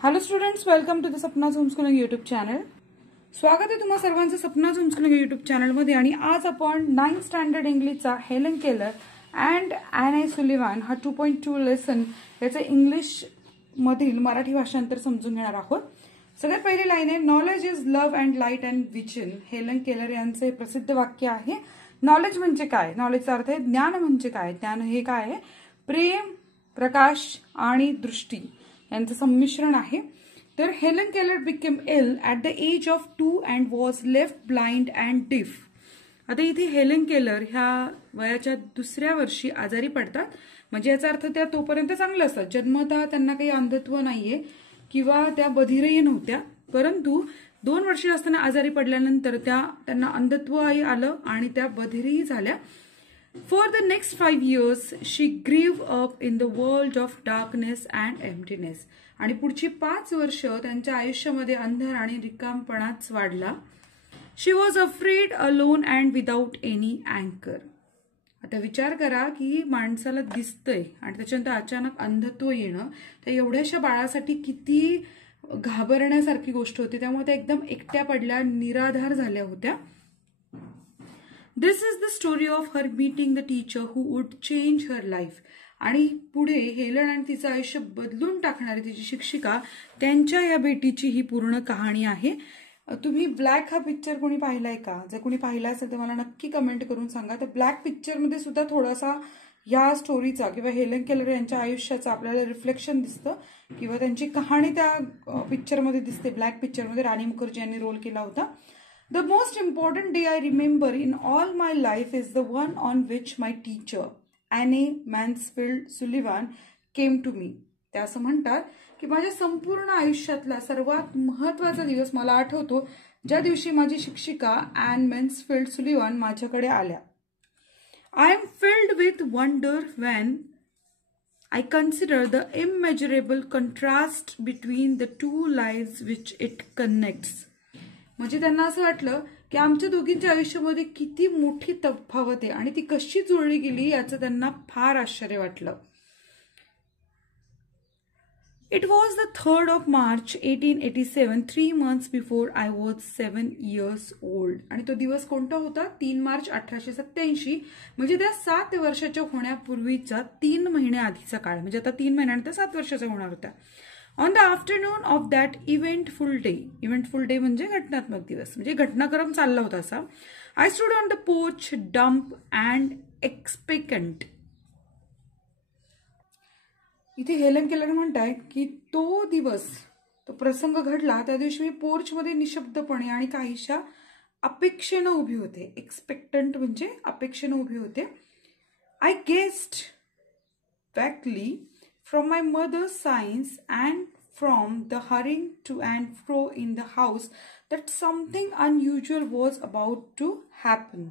Hello students, welcome to the Sapna's homeschooling YouTube channel. स्वागत आहे तुम्हा सर्वांचं सपनाज होमस्कूलिंग यूट्यूब चॅनलमध्ये. आणि आज आपण 9th स्टँडर्ड इंग्लिशचा Helen Keller and Anna Sullivan हा 2.2 लेसन याचे इंग्लिश मधील मराठी भाषांतर समजून घेणार आहोत. सगळ्यात पहिली लाईन आहे, knowledge is love and light and vision. Helen Keller यांचे प्रसिद्ध वाक्य आहे. नॉलेज म्हणजे काय? नॉलेजचा अर्थ आहे ज्ञान म्हणजे काय? ज्ञान हे काय आहे? प्रेम, प्रकाश आणि दृष्टी यांचं संमिश्रण आहे. तर Helen Keller became ill at the age of 2 and was left blind and deaf. आता इथे हेलन केलर ह्या वयाच्या 2ऱ्या वर्षी आजारी पडतात. म्हणजे याचा अर्थ त्या तोपर्यंत चांगलं असतात. जन्मतः त्यांना काही अंधत्व नाहीये किंवा त्या बधिरही नव्हत्या, परंतु 2 वर्षे असताना आजारी पडल्यानंतर त्यांना अंधत्वही आलं आणि त्या बधिरही झाल्या. For the next 5 years, she grew up in the world of darkness and emptiness. आणि पुढची 5 वर्ष त्यांच्या आयुष्यामध्ये अंधार आणि रिकामपणाच वाढला. She was afraid, alone and without any anchor. आता विचार करा की माणसाला दिसतंय आणि त्याच्यानंतर अचानक अंधत्व येणं, त्या एवढ्याशा बाळासाठी किती घाबरण्यासारखी गोष्ट होती. त्यामुळे त्या एकदम एकट्या पडल्या, निराधार झाल्या होत्या. This is the story of her meeting the teacher who would change her life. आणि पुढे हेलन आणि तिचं आयुष्य बदलून टाकणारी तिची शिक्षिका, त्यांच्या या भेटीची ही पूर्ण कहाणी आहे. तुम्ही ब्लॅक हा पिक्चर कोणी पाहिलाय का? जर कोणी पाहिला असेल तर मला नक्की कमेंट करून सांगा. तर ब्लॅक पिक्चरमध्ये सुद्धा थोडासा या स्टोरीचा किंवा हेलन केलर यांच्या आयुष्याचा आपल्याला रिफ्लेक्शन दिसतं किंवा त्यांची कहाणी त्या पिक्चरमध्ये दिसते. ब्लॅक पिक्चरमध्ये राणी मुखर्जी यांनी रोल केला होता. The most important day I remember in all my life is the one on which my teacher, Anne Sullivan, came to me. त्या असं म्हणतात की माझ्या संपूर्ण आयुष्यातला सर्वात महत्त्वाचा दिवस मला आठवतो, ज्या दिवशी माझी शिक्षिका ॲन सुलिव्हान माझ्याकडे आल्या. I am filled with wonder when I consider the immeasurable contrast between the two lives which it connects. म्हणजे त्यांना असं वाटलं की आमच्या दोघींच्या आयुष्यामध्ये किती मोठी तफावत आहे आणि ती कशी जुळली गेली याचं त्यांना फार आश्चर्य वाटलं. It was the 3rd of March 1887, 3 months before I was 7 years old. आणि तो दिवस कोणता होता? 3 मार्च 1887, म्हणजे त्या 7 वर्षाच्या होण्यापूर्वीचा 3 महिने आधीचा काळ. म्हणजे आता 3 महिन्यानंतर 7 वर्षाचा होणार होता. On the afternoon of that eventful day म्हणजे घटनात्मक दिवस, म्हणजे घटनाक्रम चालला होता असा. I stood on the porch, dumb and expectant. इथे हेलन केलर म्हणताय की तो दिवस, तो प्रसंग घडला त्या दिवशी मी पोर्चमध्ये निशब्दपणे आणि काहीशा अपेक्षेनं उभी होते. एक्सपेक्टंट म्हणजे अपेक्षेनं उभी होते. I guessed vaguely from my mother's signs and from the hurrying to and fro in the house that something unusual was about to happen.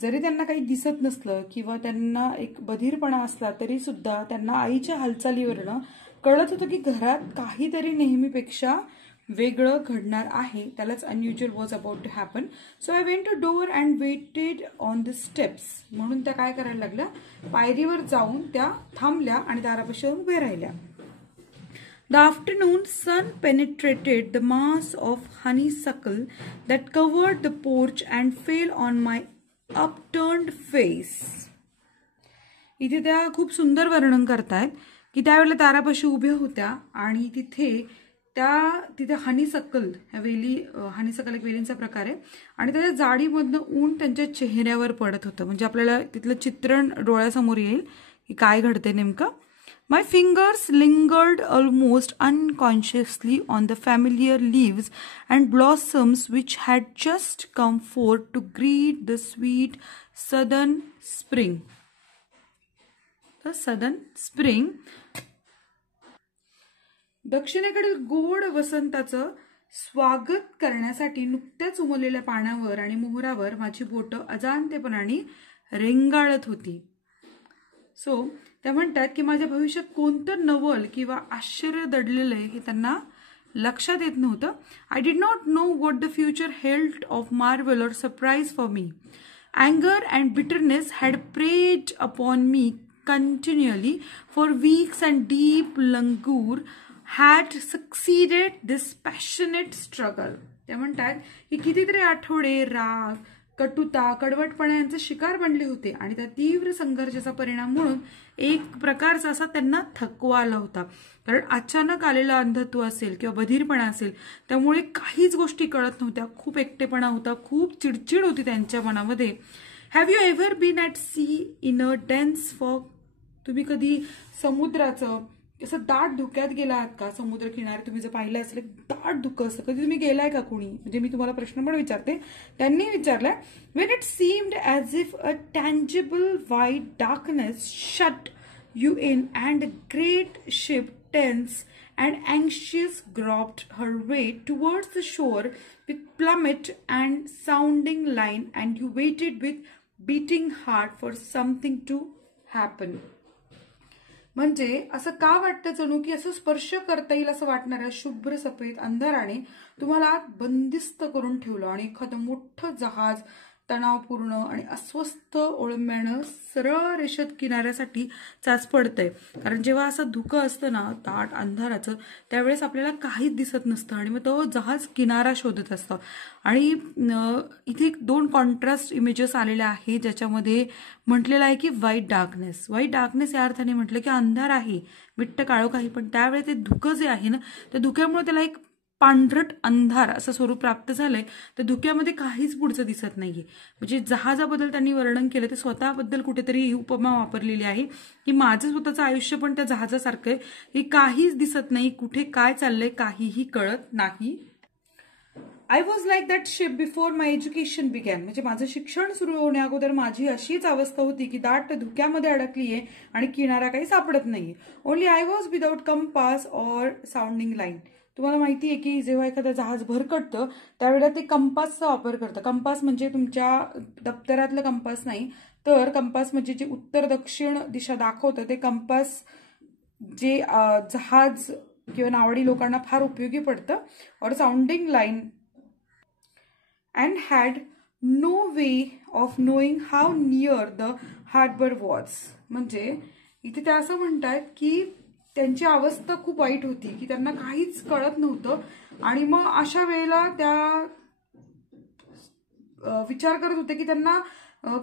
जरी त्यांना काही दिसत नसलं किंवा त्यांना एक बधीरपणा असला तरी सुद्धा त्यांना आईच्या हालचालीवरनं कळत होतं की घरात काहीतरी नेहमीपेक्षा वेगळं घडणार आहे. त्यालाच unusual was about to happen. So I went to door and waited on the steps. म्हणून त्या काय करायला लागल्या? पायरीवर जाऊन त्या थांबल्या आणि दारापाशी उभ्या राहिल्या. The afternoon sun penetrated the mass of honeysuckle that covered the porch and fell on my upturned face. इथे त्या खूप सुंदर वर्णन करतायत की त्यावेळेला दारापाशी उभ्या होत्या आणि तिथे हनीसक्कल ह्या वेली, हनीसक्कल एक वेलींचा प्रकार आहे आणि त्याच्या जाडीमधनं ऊन त्यांच्या चेहऱ्यावर पडत होतं. म्हणजे आपल्याला तिथलं चित्रण डोळ्यासमोर येईल की काय घडते नेमकं. My fingers lingered almost unconsciously on the familiar leaves and blossoms which had just come forth to greet the sweet southern spring. The southern spring. दक्षिणेकडील गोड वसंताचं स्वागत करण्यासाठी नुकत्याच उमललेल्या पानावर आणि मोहरावर माझी बोटं अजाणतेपणाने रेंगाळत होती. सो त्या म्हणतात की माझ्या भविष्यात कोणतं नवल किंवा आश्चर्य दडलेलं आहे हे त्यांना लक्षात येत नव्हतं. I did not know what the future held of marvel or surprise for me. अँगर and bitterness had preyed upon me continually for weeks and deep languor had succeeded this passionate struggle. ते म्हणतात की कितीतरी आठवडे राग, कटुता, कडवटपणा यांचे शिकार बनले होते आणि त्या तीव्र संघर्षाचा परिणाम म्हणून एक प्रकारचा असा त्यांना थकवा आला होता. कारण अचानक आलेलं अंधत्व असेल किंवा बधिरपणा असेल, त्यामुळे काहीच गोष्टी कळत नव्हत्या, खूप एकटेपणा होता, खूप चिडचिड होती त्यांच्या मनामध्ये. Have you ever been at sea in a dense fog? तुम्ही कधी समुद्राचं असं दाट धुक्यात गेला आहात का? समुद्र किनारे तुम्ही जर पाहिलं असेल दाट धुकं असतं, कधी तुम्ही गेलाय का कोणी? म्हणजे मी तुम्हाला प्रश्न पण विचारते. त्यांनी विचारलाय, when it seemed as if a tangible white darkness shut you in and a great ship, tense and anxious, groped her way towards the shore with plummet and sounding line, and you waited with beating heart for something to happen. म्हणजे असं का वाटतं जणू की असं स्पर्श करता येईल असं वाटणाऱ्या शुभ्र सफेद अंधाराने तुम्हाला बंदिस्त करून ठेवलं आणि एखादं मोठं जहाज तणावपूर्ण आणि अस्वस्थ ओळंब्यानं सरळ रेषेत किनाऱ्यासाठी चाच पडतंय. कारण जेव्हा असं धुकं असतं ना दाट अंधाराचं, त्यावेळेस आपल्याला काहीच दिसत नसतं आणि मग तो जहाज किनारा शोधत असतं. आणि इथे 2 कॉन्ट्रास्ट इमेजेस आलेले आहेत ज्याच्यामध्ये म्हटलेलं आहे की व्हाईट डार्कनेस. व्हाईट डार्कनेस या अर्थाने म्हटलं की अंधार आहे, मिट्ट काळोख आहे, पण त्यावेळेस ते धुकं जे आहे ना, त्या धुक्यामुळे त्याला एक पांढरट अंधार असं स्वरूप प्राप्त झालंय. तर धुक्यामध्ये काहीच पुढचं दिसत नाहीये. म्हणजे जहाजाबद्दल त्यांनी वर्णन केलं, ते स्वतःबद्दल कुठेतरी ही उपमा वापरलेली आहे की माझं स्वतःचं आयुष्य पण त्या जहाजासारखं आहे की काहीच दिसत नाही, कुठे काय चाललंय काहीही कळत नाही. I was like that ship before my education begin. म्हणजे माझं शिक्षण सुरू होण्या अगोदर माझी अशीच अवस्था होती की दाट धुक्यामध्ये अडकलीये आणि किनारा काही सापडत नाहीये. Only I was without compass or sounding line. तुम्हाला माहिती आहे की जेव्हा एखादं जहाज भरकटतं त्यावेळेला ते कंपासचा वापर करतं. कंपास म्हणजे तुमच्या दप्तरातलं कंपास नाही, तर कंपास म्हणजे जे उत्तर दक्षिण दिशा दाखवतं ते कंपास जे जहाज किंवा नावडी लोकांना फार उपयोगी पडतं. Or sounding line and had no way of knowing how near the harbour was. म्हणजे इथे ते असं म्हणतात की त्यांची अवस्था खूप वाईट होती की त्यांना काहीच कळत नव्हतं आणि मग अशा वेळेला त्या विचार करत होते की त्यांना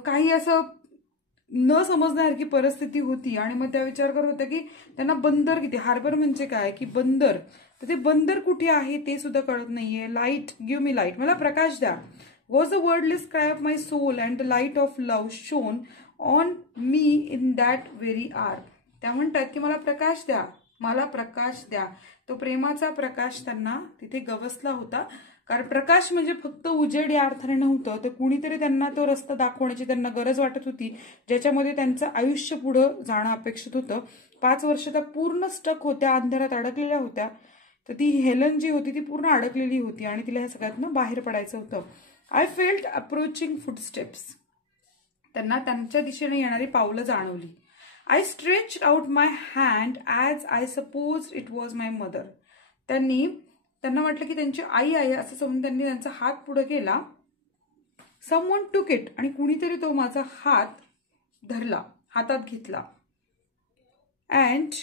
काही असं न समजण्यासारखी परिस्थिती होती आणि मग त्या विचार करत होत्या की त्यांना बंदर किती, हार्बर म्हणजे काय की बंदर, तर ते बंदर कुठे आहे ते सुद्धा कळत नाहीये. लाईट, गिव्ह मी लाईट, मला प्रकाश द्या. Was a wordless cry of my soul and the light of love shone on me in that very hour. त्या म्हणतात की मला प्रकाश द्या, मला प्रकाश द्या. तो प्रेमाचा प्रकाश त्यांना तिथे गवसला होता. कारण प्रकाश म्हणजे फक्त उजेड या अर्थाने नव्हतं, तर कुणीतरी त्यांना तो रस्ता दाखवण्याची त्यांना गरज वाटत होती ज्याच्यामध्ये त्यांचं आयुष्य पुढं जाणं अपेक्षित होतं. 5 वर्ष त्या पूर्ण स्टक होत्या, अंधारात अडकलेल्या होत्या. तर ती हेलन जी होती ती पूर्ण अडकलेली होती आणि तिला ह्या सगळ्यातनं बाहेर पडायचं होतं. I felt approaching footsteps. त्यांना त्यांच्या दिशेने येणारी पावलं जाणवली. I stretched out my hand as I supposed it was my mother. त्यांना वाटलं की त्यांची आई आहे असं समजून त्यांनी त्यांचा हात पुढे केला. Someone took it. आणि कुणीतरी तो माझा हात धरला, हातात घेतला. And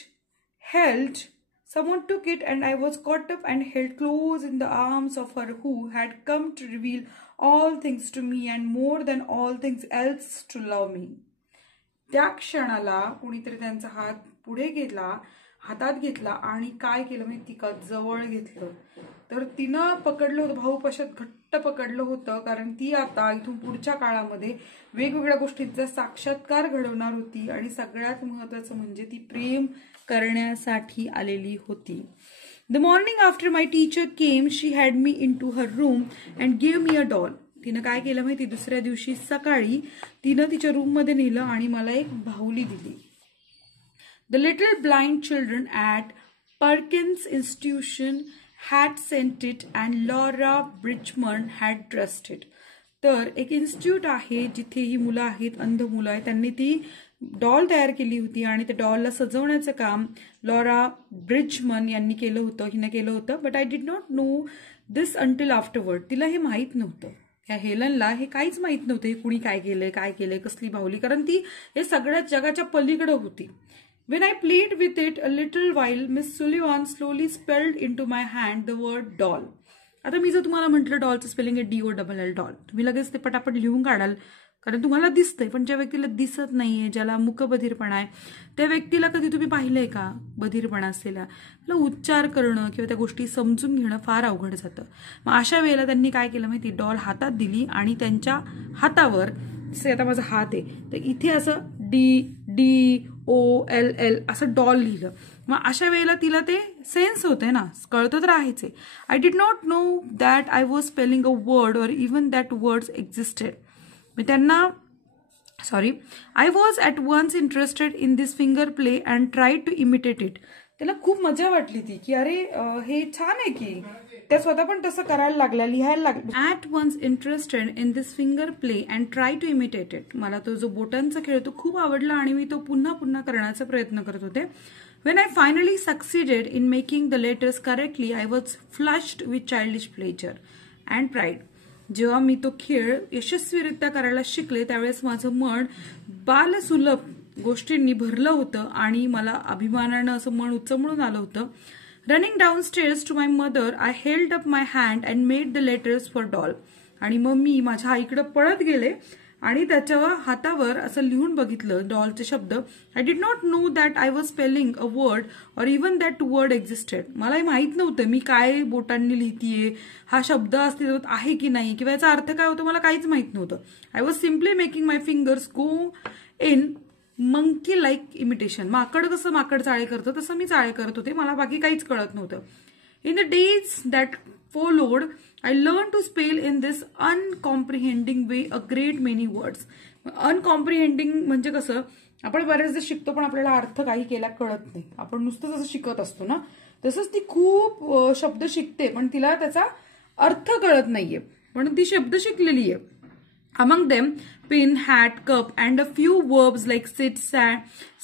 held. Someone took it and I was caught up and held close in the arms of her who had come to reveal all things to me and more than all things else to love me. त्या क्षणाला कुणीतरी त्यांचा हात पुढे घेतला, हातात घेतला आणि काय केलं म्हणजे तिका जवळ घेतलं. तर तिनं पकडलं होतं, भाऊपाशात घट्ट पकडलं होतं, कारण ती आता इथून पुढच्या काळामध्ये वेगवेगळ्या गोष्टींचा साक्षात्कार घडवणार होती आणि सगळ्यात महत्वाचं म्हणजे ती प्रेम करण्यासाठी आलेली होती. The morning after my teacher came she had me in to her room and give me a doll. तिनं काय केलं माहिती, दुसऱ्या दिवशी सकाळी तिनं तिच्या रूममध्ये नेलं आणि मला एक बाहुली दिली. The little blind children at Perkins institution had sent it and Laura Bridgman had dressed it. तर एक इन्स्टिट्यूट आहे जिथे ही मुलं आहेत, अंध मुलं आहेत, त्यांनी ती डॉल तयार केली होती आणि त्या डॉलला सजवण्याचं काम लॉरा ब्रिचमन यांनी केलं होतं, हिनं केलं होतं. But I did not no this until afterward. तिला हे माहीत नव्हतं, ह्या हेलनला हे काहीच माहीत नव्हतं, हे कुणी काय केलंय, कसली बाहुली, कारण ती हे सगळ्या जगाच्या पलीकडे होती. When I played with it a little while, Miss Sullivan slowly spelled into my hand the word doll. आता मी जर तुम्हाला म्हटलं डॉलचं स्पेलिंग आहे DOLL डॉल, तुम्ही लगेच ते पटापट लिहून काढाल, कारण तुम्हाला दिसतंय. पण ज्या व्यक्तीला दिसत नाहीये, ज्याला मुकबधीरपणा आहे, त्या व्यक्तीला कधी तुम्ही पाहिलंय का बधीरपणा असलेला, त्याला उच्चार करणं किंवा त्या गोष्टी समजून घेणं फार अवघड जातं. मग अशा वेळेला त्यांनी काय केलं माहिती, डॉल हातात दिली आणि त्यांच्या हातावर, जसे आता माझा हात आहे तर इथे असं DOLL असं डॉल लिहिलं. मग अशा वेळेला तिला ते सेन्स होते ना, कळतं तर आहेच. I did not know that I was spelling a word or even that words existed. मी त्यांना I was at once interested in this finger play and try to imitate it. त्याला खूप मजा वाटली ती की अरे हे छान आहे की, त्या स्वतः पण तसं करायला लागल्या, लिहायला लागल्या. At once interested in this finger play and try to imitate it. मला तो जो बोटांचा खेळ तो खूप आवडला आणि मी तो पुन्हा पुन्हा करण्याचा प्रयत्न करत होते. When I finally succeeded in making the letters correctly, I was flushed with childish pleasure and pride. जेव्हा मी तो खेळ यशस्वीरित्या करायला शिकले त्यावेळेस माझं मन बालसुलभ गोष्टींनी भरलं होतं आणि मला अभिमानानं असं मन उचमळून आलं होतं. Running down stairs to my mother, I held up my hand and made the letters for doll. आणि मग मी माझ्या आईकडे पळत गेले आणि त्याच्यावर हातावर असं लिहून बघितलं डॉलचे शब्द. I did not know that I was spelling a word or even that word existed. मलाही माहित नव्हतं मी काय बोटांनी लिहितीये, हा शब्द अस्तित्वात आहे की नाही किंवा याचा अर्थ काय होतो मला काहीच माहित नव्हतं. I was simply making my fingers go in monkey like imitation. माकड कसं माकड चाळे करतं तसं मी चाळे करत होते, मला बाकी काहीच कळत नव्हतं. In the days that followed, I learned to spell in this uncomprehending way a great many words. Uncomprehending म्हणजे कसं, आपण बरेचदा शिकतो पण आपल्याला अर्थ काही केला कळत नाही. आपण नुसतं जसं शिकत असतो ना, तसंच ती खूप शब्द शिकते पण तिला त्याचा अर्थ कळत नाहीये, पण ती शब्द शिकलेली आहे. Among them, pin, hat, cup and a few verbs like sit,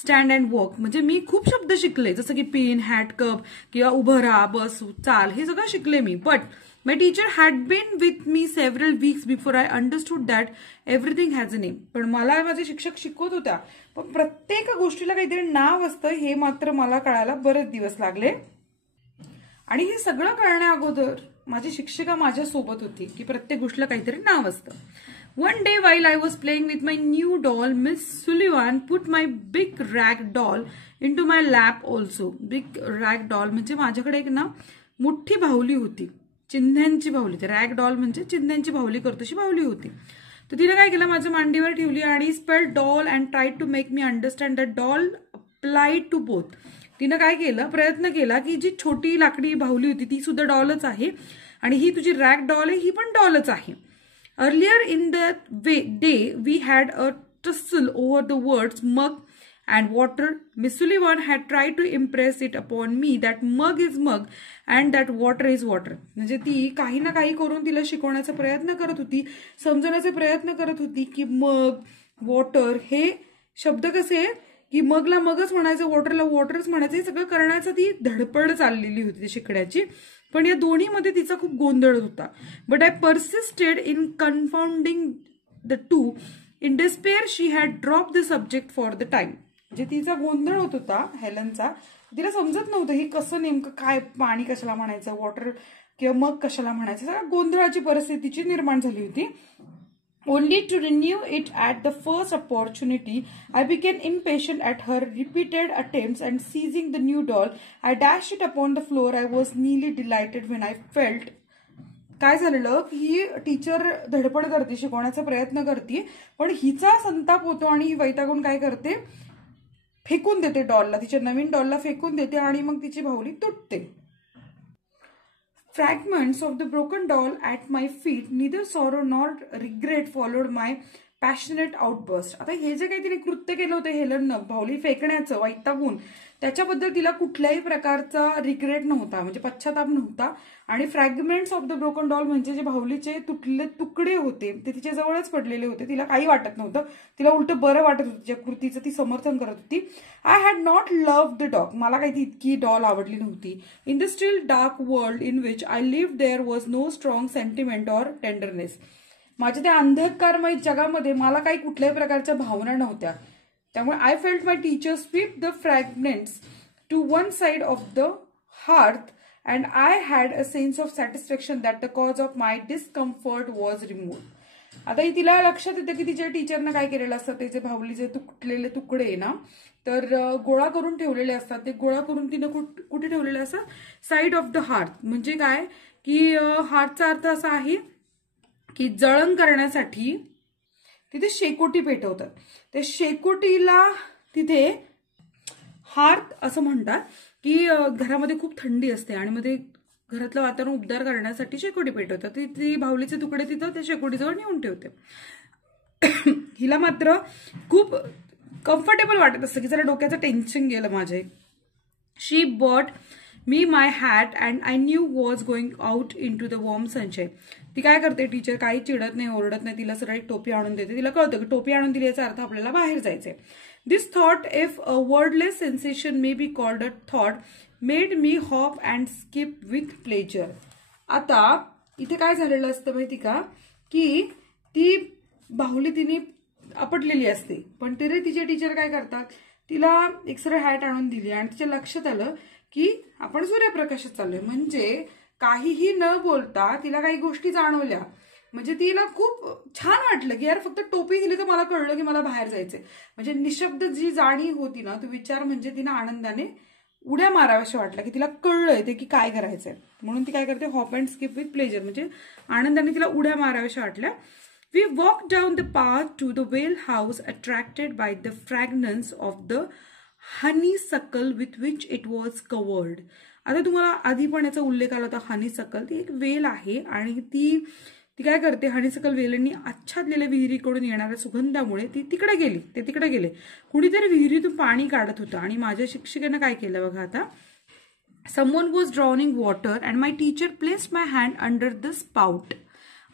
stand and walk. म्हणजे मी खूप शब्द शिकले, जसं की पिन, हॅट, कप किंवा उभं राहा, बस, चाल, हे सगळं शिकले मी. But my teacher had been with me several weeks before I understood that everything has a name. पण मला माझे शिक्षक शिकवत होत्या, पण प्रत्येक गोष्टीला काहीतरी नाव असतं हे मात्र मला कळायला बरेच दिवस लागले. आणि हे सगळं कळण्या अगोदर माझी शिक्षिका माझ्या सोबत होती की प्रत्येक गोष्टीला काहीतरी नाव असतं. One day while I was playing with my new doll, Miss Sullivan put my big rag doll into my lap also. Big rag doll म्हणजे माझ्याकडे एक ना मोठी बाहुली होती, चिन्ह्यांची बाहुली. रॅग डॉल म्हणजे चिन्ह्यांची बाहुली करतो अशी बाहुली होती. तर तिने काय केलं, माझ्या मांडीवर ठेवली आणि spelled doll and tried to make me understand that doll applied to both. तिनं काय केलं, प्रयत्न केला की जी छोटी लाकडी बाहुली होती ती सुद्धा डॉलच आहे आणि ही तुझी रॅग डॉल आहे ही पण डॉलच आहे. Earlier in that day, we had a tussle over the words mug and water. Miss Sullivan had tried to impress it upon me that mug is mug and that water is water. म्हणजे ती काही ना काही करून तिला शिकवण्याचा प्रयत्न करत होती, समजवण्याचा प्रयत्न करत होती की मग, वॉटर हे शब्द कसे आहेत की मगला मगच म्हणायचं, वॉटरला वॉटरच म्हणायचं, हे सगळं करण्याचं ती धडपड चाललेली होती ती शिकण्याची. पण या दोन्हीमध्ये तिचा खूप गोंधळ होता. But I persisted in confounding the two. In despair she had drop the subject for the time. जे तिचा गोंधळ होत होता हेलनचा, तिला समजत नव्हतं ही कसं नेमकं काय, पाणी कशाला म्हणायचं, वॉटर किंवा मग कशाला म्हणायचं, सगळ्या गोंधळाची परिस्थितीची निर्माण झाली होती. Only to renew it at the first opportunity, I became impatient at her repeated attempts and seizing the new doll, I dashed it upon the floor. I was nearly delighted when I felt. काय झालेलं ही teacher धडपड करते, शिकवण्याचा प्रयत्न करते, पण हिचा संताप होतो आणि ही वैतागून काय करते, फेकून देते डॉलला, तिच्या नवीन डॉलला फेकून देते आणि मग तिची बाहुली तुटते. Fragments of the broken doll at my feet, neither sorrow nor regret followed my passionate outburst. आता हे जे काही तिने कृत्य केलं होतं हेलननं, बाहुली फेकण्याचं वैतागून, त्याच्याबद्दल तिला कुठल्याही प्रकारचा रिग्रेट नव्हता, म्हणजे पश्चाताप नव्हता. आणि fragments of the broken doll म्हणजे जे बाहुलीचे तुटलेले तुकडे होते ते तिच्या जवळच पडलेले होते, तिला काही वाटत नव्हतं, तिला उलट बरं वाटत होतं, तिच्या कृतीचं ती समर्थन करत होती. I had not love the dog. मला काही ती इतकी डॉल आवडली नव्हती. In the still dark world in which I live there was no strong sentiment or tenderness. माझ्या त्या अंधकारमय जगामध्ये मला काही कुठल्याही प्रकारच्या भावना नव्हत्या. त्यामुळे I felt my teacher sweep the fragments to one side of the hearth and I had a sense of satisfaction that the cause of my discomfort was remove. आता तिला लक्षात येतं की तिच्या टीचरनं काय केलेलं असतं, त्याचे भावलीचे तुटलेले तुकडे ना तर गोळा करून ठेवलेले असतात. ते गोळा करून तिनं कुठे ठेवलेले असतात, साइड ऑफ द हार्थ. म्हणजे काय की हार्टचा अर्थ असा आहे की जळण करण्यासाठी तिथे शेकोटी पेटवतात. त्या शेकोटीला तिथे हार्थ असं म्हणतात की घरामध्ये खूप थंडी असते आणि मध्ये घरातलं वातावरण उबदार करण्यासाठी शेकोटी पेटवतात. ती भावलीचे तुकडे तिथं त्या शेकोटीजवळ नेऊन ठेवते. हिला मात्र खूप कम्फर्टेबल वाटत असतं की जरा डोक्याचं टेन्शन गेलं माझे. She bought me my hat and I knew was going out in to the warm sunshine. ती काय करते, टीचर काही चिडत नाही, ओरडत नाही, तिला सरळ टोपी आणून देते. तिला कळतं की टोपी आणून दिली याचा अर्थ आपल्याला बाहेर जायचंय. This thought if a wordless sensation may be called a thought made me hop and skip with pleasure. आता इथे काय झालेलं असतं माहिती का की ती बाहुली तिने आपटलेली असते, पण तरी तिचे टीचर काय करतात, तिला एक सरळ हॅट आणून दिली आणि तिच्या लक्षात आलं की आपण सूर्यप्रकाशात चाललोय. म्हणजे काहीही न बोलता तिला काही गोष्टी जाणवल्या. म्हणजे तिला खूप छान वाटलं की यार फक्त टोपी दिली तर मला कळलं की मला बाहेर जायचंय. म्हणजे निशब्द जी जाणीव होती ना, तो विचार म्हणजे तिला आनंदाने उड्या माराव्याशा वाटला की तिला कळलंय ते की काय करायचंय. म्हणून ती काय करते, hop and skip with pleasure. म्हणजे आनंदाने तिला उड्या माराव्याशा वाटल्या. We walked down the path to the whale house, attracted by the fragrance of the honeysuckle with which it was covered. आता तुम्हाला आधी पण याचा उल्लेख आला होता. हनीसकल ती एक वेल आहे आणि ती काय करते, हनीसकल वेलांनी आच्छादलेल्या विहिरीकडून येणाऱ्या सुगंधामुळे ती तिकडे गेले. कुणीतरी विहिरीतून पाणी काढत होतं आणि माझ्या शिक्षिकेनं काय केलं बघा आता. Someone was drowning water and my teacher placed my hand under the spout.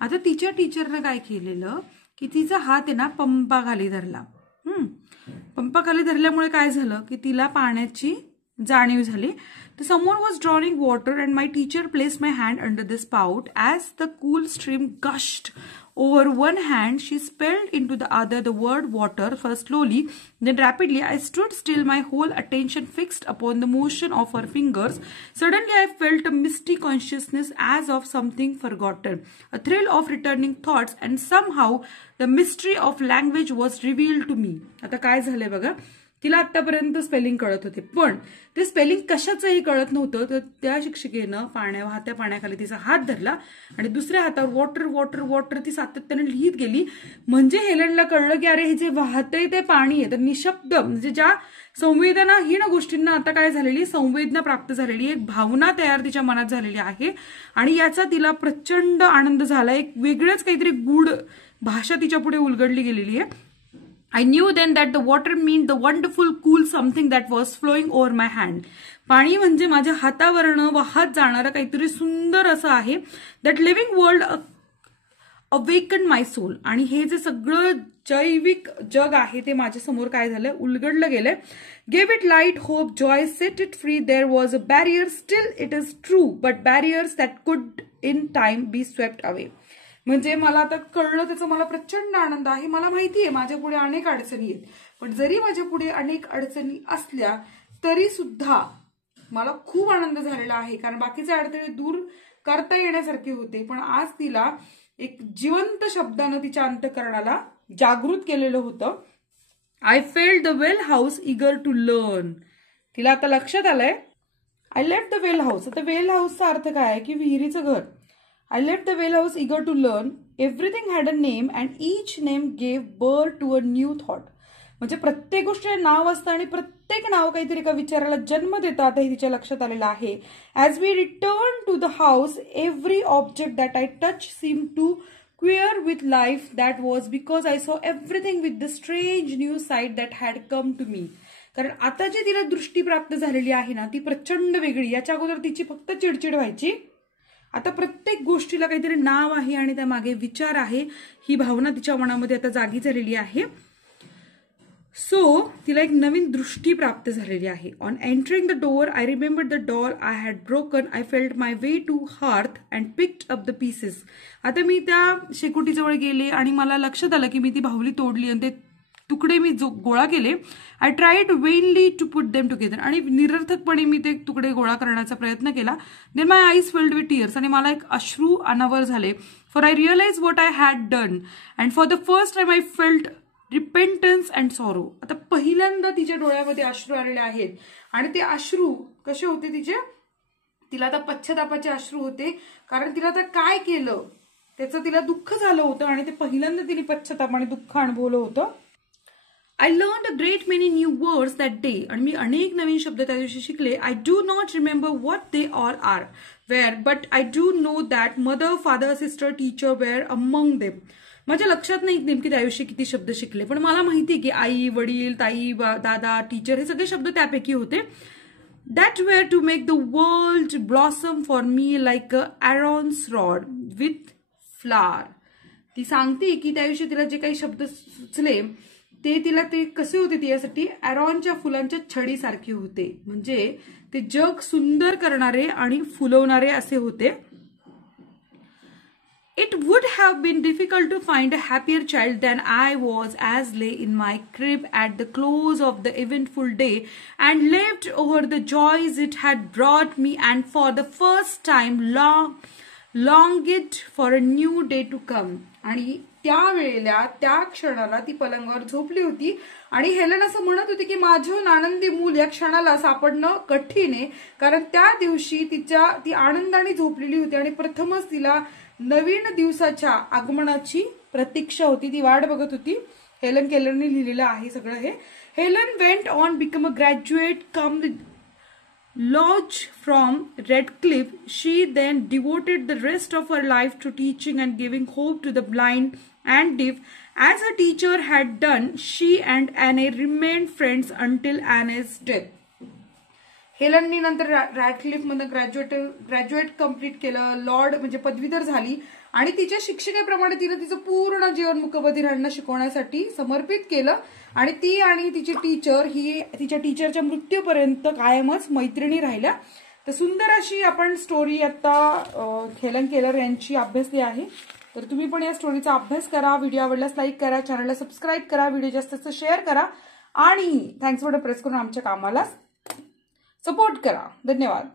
आता तिच्या टीचरनं काय केलेलं की तिचा हात आहे ना पंपाखाली धरला. पंपाखाली धरल्यामुळे काय झालं की तिला पाण्याची जाणीव झाली. The someone was drawing water and my teacher placed my hand under the spout. As the cool stream gushed over one hand, she spelled into the other the word water, first slowly, then rapidly. I stood still, my whole attention fixed upon the motion of her fingers. Suddenly I felt a misty consciousness as of something forgotten, a thrill of returning thoughts, and somehow the mystery of language was revealed to me. आता काय झालंय बघा, तिला आतापर्यंत spelling कळत होते, पण ते स्पेलिंग कशाचंही कळत नव्हतं. तर त्या शिक्षिकेनं वाहत्या पाण्याखाली तिचा हात धरला आणि दुसऱ्या हातावर वॉटर वॉटर वॉटर ती सातत्याने लिहित गेली. म्हणजे हेलनला कळलं की अरे हे जे वाहतंय ते पाणी आहे. तर निशब्द म्हणजे ज्या संवेदनाहीन गोष्टींना आता काय झालेली, संवेदना प्राप्त झालेली, एक भावना तयार तिच्या मनात झालेली आहे आणि याचा तिला प्रचंड आनंद झाला. एक वेगळंच काहीतरी गूढ भाषा तिच्या पुढे उलगडली गेलेली आहे. I knew then that the water meant the wonderful cool something that was flowing over my hand. पाणी म्हणजे माझ्या हातावरनं वाहत जाणारं काहीतरी सुंदर असं आहे. That living world awakened my soul. आणि हे जे सगळं जैविक जग आहे ते माझ्या समोर काय झालंय, उलगडलं गेलंय. Gave it light, hope, joy, set it free. There was a barrier, still it is true, but barriers that could in time be swept away. म्हणजे मला आता कळलं, त्याचा मला प्रचंड आनंद आहे. मला माहितीये माझ्या पुढे अनेक अडचणी आहेत, पण जरी माझ्या पुढे अनेक अडचणी असल्या तरी सुद्धा मला खूप आनंद झालेला आहे, कारण बाकीचे अडथळे दूर करता येण्यासारखे होते. पण आज तिला एक जिवंत शब्दानं तिच्या अंतःकरणाला जागृत केलेलं होतं. I felt the well house eager to learn. तिला आता लक्षात आलंय, I left the well house. आता वेल हाऊसचा अर्थ काय आहे की विहिरीचं घर. I left the well house eager to learn. Everything had a name and each name gave birth to a new thought. म्हणजे प्रत्येक गोष्टीला नाव असतं आणि प्रत्येक नाव काहीतरी एका विचाराला जन्म देतात हे तिच्या लक्षात आलेलं आहे. As we returned to the house, every object that I touched seemed to queer with life. That was because I saw everything with the strange new sight that had come to me. कारण आता जी तिला दृष्टी प्राप्त झालेली आहे ना ती प्रचंड वेगळी. याच्या अगोदर तिची फक्त चिडचिड व्हायची. आता प्रत्येक गोष्टीला काहीतरी नाव आहे आणि त्या मागे विचार आहे. ही भावना तिच्या मनामध्ये आता जागी झालेली आहे. सो तिला एक नवीन दृष्टी प्राप्त झालेली आहे. On entering the door I remember the doll I had broken. I felt my way to hearth and picked up the pieces. आता मी त्या शेकोटीजवळ गेले आणि मला लक्षात आलं की मी ती बाहुली तोडली आणि ते तुकडे मी गोळा केले. I tried vainly to put them together, आणि निरर्थकपणे मी ते तुकडे गोळा करण्याचा प्रयत्न केला. Then my eyes filled with tears, आणि मला एक अश्रू अनावर झाले. For I realize what I had done and for the first time I felt repentance and sorrow. आता पहिल्यांदा तिच्या डोळ्यामध्ये अश्रू आलेले आहेत, आणि ते अश्रू कसे होते तिला आता पश्चातापाचे अश्रू होते, कारण तिला आता काय केलं त्याचं तिला दुःख झालं होतं, आणि ते पहिल्यांदा तिने पश्चाताप आणि दुःख अनुभवलं होतं. I learn a great many new words that day, आणि मी अनेक नवीन शब्द त्या दिवशी शिकले. I do not remember what they all are were, but I do know that mother, father, sister, teacher were among them. माझ्या लक्षात नाही नेमकी त्या दिवशी किती शब्द शिकले, पण मला माहिती की आई, वडील, ताई, दादा, टीचर हे सगळे शब्द त्यापैकी होते. That were to make the world blossom for me like a Aaron's rod with flower. ती सांगते की त्या दिवशी तिला जे काही शब्द सुचले ते कसे होते, ती यासाठी ॲरॉनच्या फुलांच्या छडीसारखे होते, म्हणजे ते जग सुंदर करणारे आणि फुलवणारे असे होते. It would have been difficult to find a happier child than I was as lay in my crib at the close of the eventful day and lived over the joys it had brought me, and for the first time longed for a new day to come. आणि त्यावेळेला त्या क्षणाला ती पलंगावर झोपली होती, आणि Helen असं म्हणत होती की माझं आनंदी मूल या क्षणाला सापडणं कठीण आहे, कारण त्या दिवशी ती आनंदाने झोपलेली होती आणि प्रथमच तिला नवीन दिवसाच्या आगमनाची प्रतीक्षा होती, ती वाट बघत होती. हेलन केलरने लिहिलेलं आहे सगळं हे. Helen went on become a graduate come lodge from Redcliffe. She then devoted the rest of her life to teaching and giving hope to the blind and deaf. As her teacher had done, she and Anne remained friends until Anne's death. हेलननी नंतर Radcliffe मध्ये graduate complete केलं, Lord म्हणजे पदवीधर झाली, आणि तिच्या शिक्षकेप्रमाणे तिने तिचं पूर्ण जीवन मुकबधीरांना शिकवण्यासाठी समर्पित केलं, आणि ती आणि तिची टीचर ही तिच्या टीचरच्या मृत्यूपर्यंत कायमच मैत्रिणी राहिल्या. तर सुंदर अशी आपण स्टोरी आता हेलन केलर यांची अभ्यासली आहे. तर तुम्ही पण या स्टोरीचा अभ्यास करा. व्हिडिओ आवडल्यास लाईक करा, चॅनलला सबस्क्राईब करा, व्हिडिओ जास्त जास्त शेअर करा, आणि थँक्स बटन प्रेस करून आमच्या कामाला सपोर्ट करा. धन्यवाद.